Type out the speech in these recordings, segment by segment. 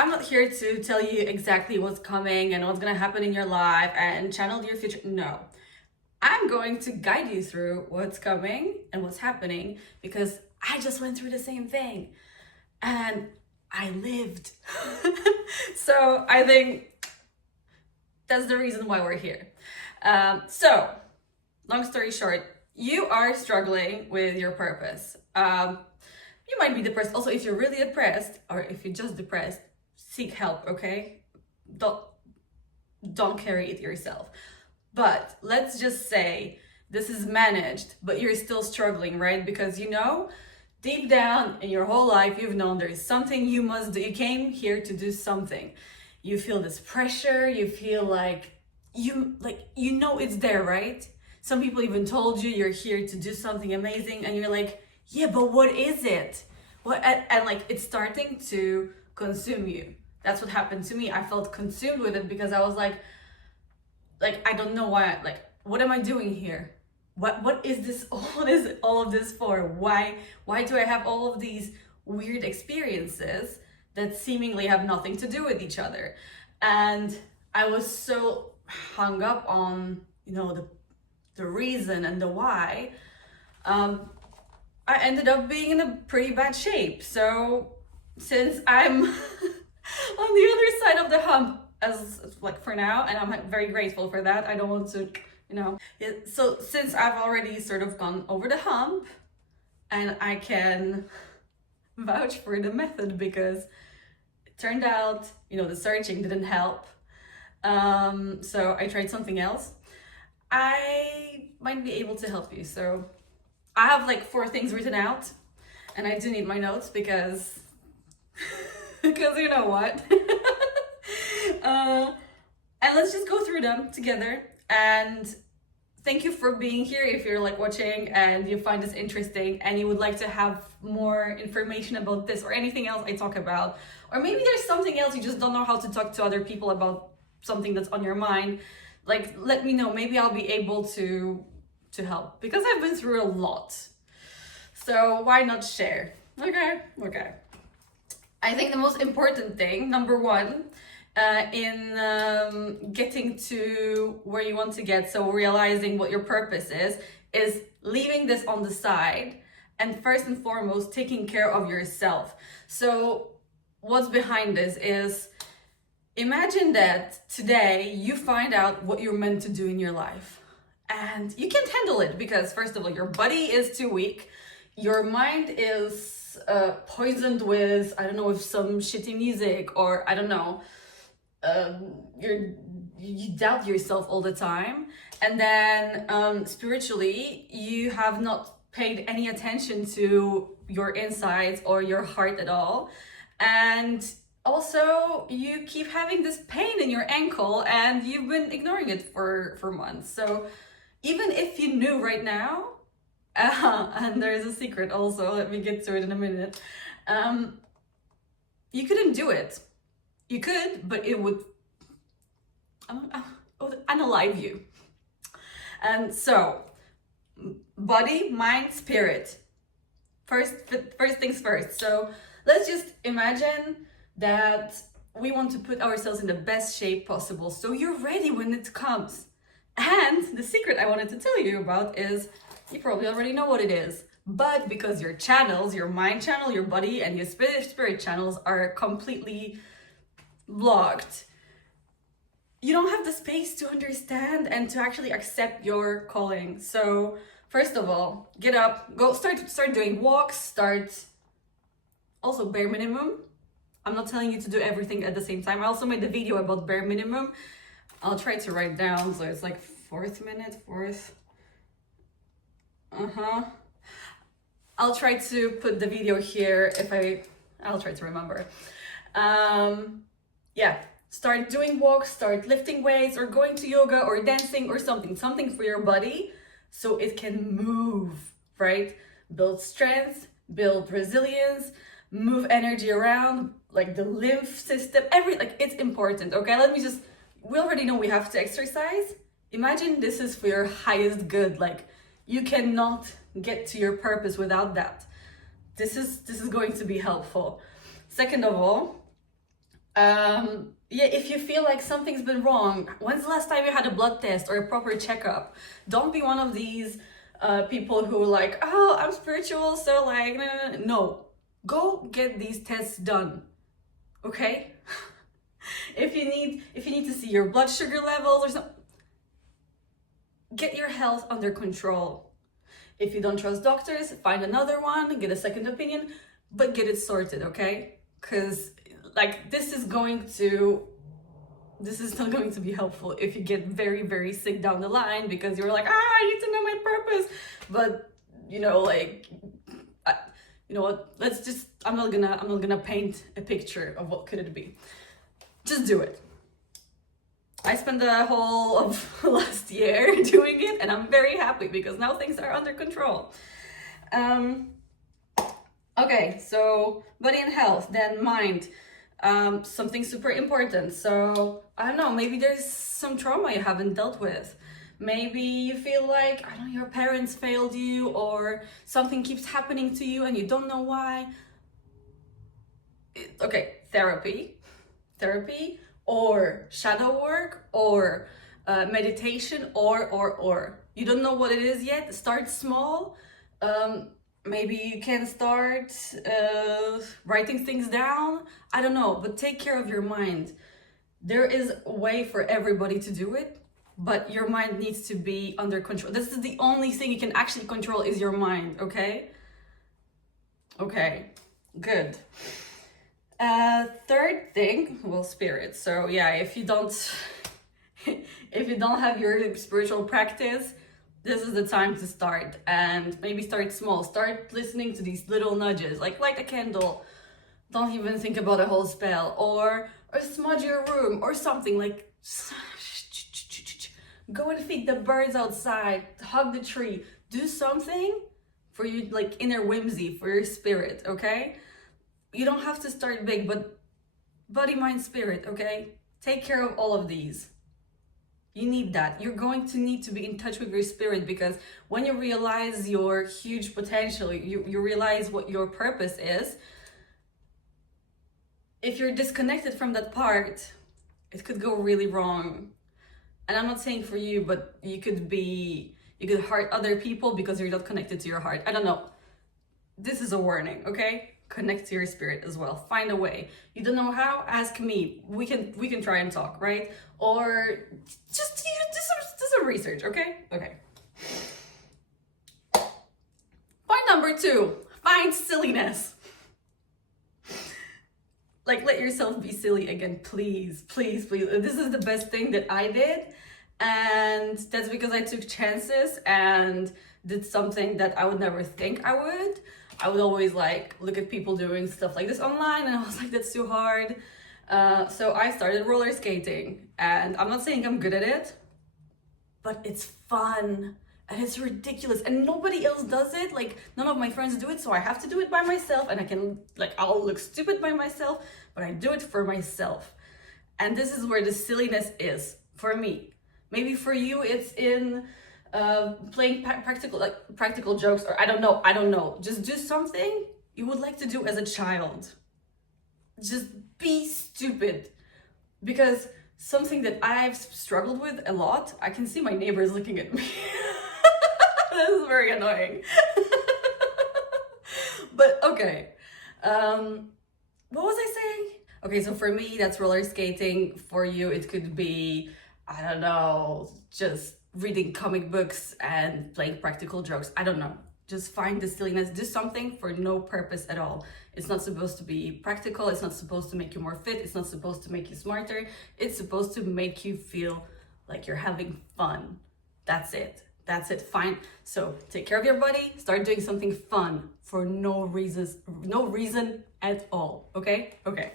I'm not here to tell you exactly what's coming and what's gonna happen in your life and channel your future. No. I'm going to guide you through what's coming and what's happening because I just went through the same thing and I lived. So I think that's the reason why we're here. So, long story short, you are struggling with your purpose. You might be depressed. Also, if you're really depressed or if you're just depressed, seek help, okay? Don't carry it yourself. But let's just say this is managed, but you're still struggling, right? Because deep down in your whole life, you've known there is something you must do. You came here to do something. You feel this pressure. You feel like it's there, right? Some people even told you you're here to do something amazing, and you're like, yeah, but what is it? And like it's starting to consume you. That's what happened to me. I felt consumed with it because I was like I don't know why. Like, what am I doing here? What is this? All of this for? Why do I have all of these weird experiences that seemingly have nothing to do with each other? And I was so hung up on the reason and the why. I ended up being in a pretty bad shape. So since I'm on the other side of the hump, as like for now, and I'm very grateful for that. I don't want to, So since I've already sort of gone over the hump, and I can vouch for the method because it turned out, the searching didn't help. So I tried something else. I might be able to help you. So I have like 4 things written out, and I do need my notes because you know what. And let's just go through them together. And thank you for being here. If you're like watching and you find this interesting and you would like to have more information about this or anything else I talk about, or maybe there's something else you just don't know how to talk to other people about, something that's on your mind, like let me know. Maybe I'll be able to help because I've been through a lot. So why not share? Okay. I think the most important thing, number 1, in getting to where you want to get, so realizing what your purpose is leaving this on the side and first and foremost taking care of yourself. So what's behind this is, imagine that today you find out what you're meant to do in your life and you can't handle it because first of all, your body is too weak, your mind is poisoned with, I don't know, with some shitty music, or I don't know, you doubt yourself all the time, and then spiritually you have not paid any attention to your insides or your heart at all, and also you keep having this pain in your ankle and you've been ignoring it for months. So even if you knew right now, and there's a secret also, let me get to it in a minute, you couldn't do it. You could, but it would unalive you. And so, body, mind, spirit. First things first. So let's just imagine that we want to put ourselves in the best shape possible, so you're ready when it comes. And the secret I wanted to tell you about is, you probably already know what it is, but because your channels, your mind channel, your body, and your spirit channels are completely blocked, you don't have the space to understand and to actually accept your calling. So first of all, get up, go start doing walks, also bare minimum. I'm not telling you to do everything at the same time. I also made a video about bare minimum. I'll try to write down, so it's like 4th minute. I'll try to put the video here I'll try to remember. Start doing walks, start lifting weights, or going to yoga or dancing or something for your body so it can move, right? Build strength, build resilience, move energy around, like the lymph system, it's important, okay? We already know we have to exercise. Imagine this is for your highest good. Like, you cannot get to your purpose without that. This is going to be helpful. Second of all, Yeah, if you feel like something's been wrong, when's the last time you had a blood test or a proper checkup? Don't be one of these people who are like, oh, I'm spiritual, so like, no, no, no. No. Go get these tests done, okay? If you need to see your blood sugar levels or something, get your health under control. If you don't trust doctors, find another one, get a second opinion, but get it sorted, okay? Because like this is not going to be helpful if you get very, very sick down the line because you're like, I need to know my purpose. But like, you know what? I'm not gonna paint a picture of what could it be. Just do it. I spent the whole of last year doing it, and I'm very happy because now things are under control. Okay, so body and health, then mind. Something super important. So I don't know, maybe there's some trauma you haven't dealt with. Maybe you feel like, I don't know, your parents failed you or something keeps happening to you and you don't know why. Okay, therapy or shadow work or meditation or. You don't know what it is yet? Start small. Maybe you can start writing things down. I don't know, but take care of your mind. There is a way for everybody to do it, but your mind needs to be under control. This is the only thing you can actually control is your mind, okay? Okay, good. Third thing, well, spirit. So yeah, if you don't have your spiritual practice, this is the time to start, and maybe start small. Start listening to these little nudges, like light a candle. Don't even think about a whole spell, or smudge your room or something, like go and feed the birds outside, hug the tree, do something for you, like inner whimsy, for your spirit, okay? You don't have to start big, but body, mind, spirit, okay? Take care of all of these. You need that. You're going to need to be in touch with your spirit, because when you realize your huge potential, you realize what your purpose is. If you're disconnected from that part, it could go really wrong. And I'm not saying for you, but you could hurt other people because you're not connected to your heart. I don't know. This is a warning, okay? Connect to your spirit as well. Find a way. You don't know how? Ask me. We can try and talk, right? Or just do some research, okay? Okay. Point number 2, find silliness. Like, let yourself be silly again, please, please, please. This is the best thing that I did, and that's because I took chances and did something that I would never think I would. I would always like look at people doing stuff like this online, and I was like, that's too hard. So I started roller skating, and I'm not saying I'm good at it, but it's fun and it's ridiculous, and nobody else does it. Like, none of my friends do it, so I have to do it by myself, and I'll look stupid by myself, but I do it for myself. And this is where the silliness is for me. Maybe for you it's in playing practical jokes, or I don't know. Just do something you would like to do as a child. Just be stupid. Because something that I've struggled with a lot, I can see my neighbors looking at me. This is very annoying. But okay. What was I saying? Okay, so for me, that's roller skating. For you, it could be, I don't know, just reading comic books and playing practical jokes. I don't know. Just find the silliness. Do something for no purpose at all. It's not supposed to be practical. It's not supposed to make you more fit. It's not supposed to make you smarter. It's supposed to make you feel like you're having fun. That's it. That's it. Fine. So take care of your body. Start doing something fun for no reason at all. Okay? Okay.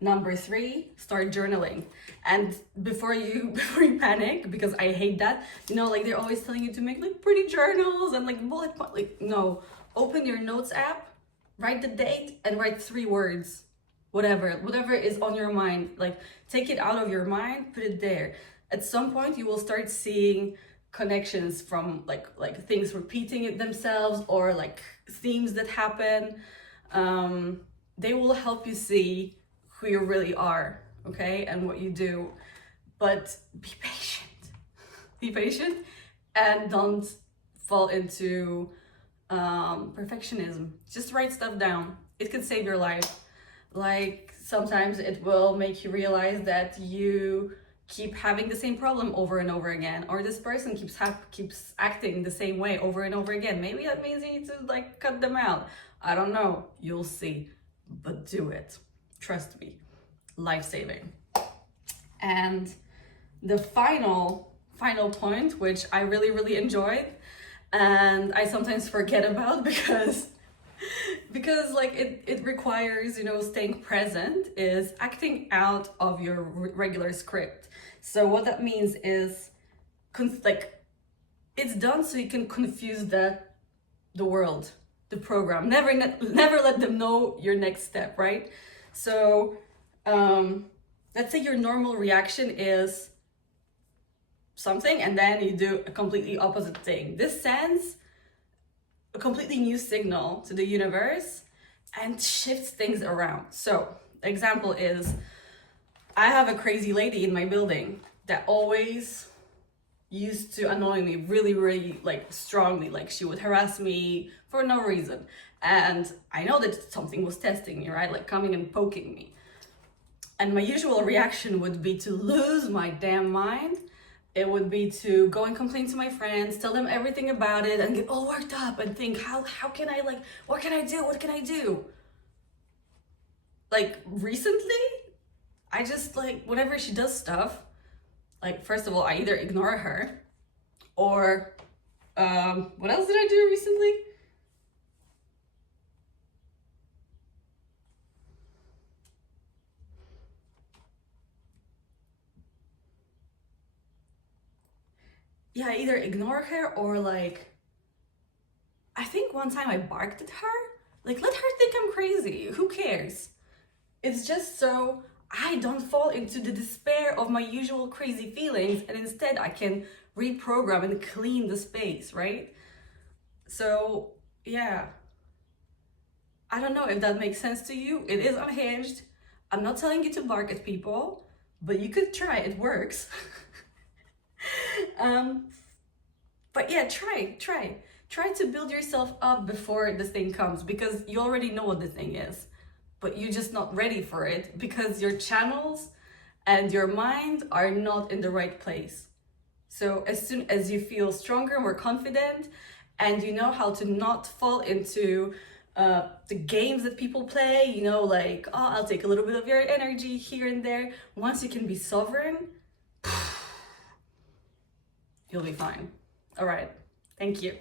Number 3, start journaling. And before you panic, because I hate that, like they're always telling you to make like pretty journals and like bullet point. Like, no, open your notes app, write the date, and write 3 words. Whatever is on your mind. Like, take it out of your mind, put it there. At some point, you will start seeing connections from like things repeating it themselves, or like themes that happen. They will help you see who you really are, okay, and what you do. But be patient. Be patient and don't fall into perfectionism. Just write stuff down. It could save your life. Like sometimes it will make you realize that you keep having the same problem over and over again, or this person keeps acting the same way over and over again. Maybe that means you need to like cut them out. I don't know. You'll see. But do it. Trust me. Life-saving. And the final point, which I really enjoyed, and I sometimes forget about because like it requires, you know, staying present, is acting out of your regular script. So what that means is like it's done so you can confuse the world, the program. Never let them know your next step, right? So let's say your normal reaction is something, and then you do a completely opposite thing. This sends a completely new signal to the universe and shifts things around. So the example is, I have a crazy lady in my building that always used to annoy me really like strongly. Like she would harass me for no reason, and I know that something was testing me, right? Like coming and poking me. And my usual reaction would be to lose my damn mind. It would be to go and complain to my friends, tell them everything about it, and get all worked up and think, how can I, like, what can I do? What can I do? Like recently, I just like, whenever she does stuff, like first of all, I either ignore her or what else did I do recently? Yeah, I either ignore her or like, I think one time I barked at her. Like, let her think I'm crazy. Who cares? It's just so I don't fall into the despair of my usual crazy feelings, and instead I can reprogram and clean the space, right? So, yeah. I don't know if that makes sense to you. It is unhinged. I'm not telling you to bark at people, but you could try. It works. But yeah, try to build yourself up before this thing comes, because you already know what the thing is, but you're just not ready for it because your channels and your mind are not in the right place. So as soon as you feel stronger, more confident, and you know how to not fall into the games that people play, you know, like, oh, I'll take a little bit of your energy here and there. Once you can be sovereign, you'll be fine. All right. Thank you.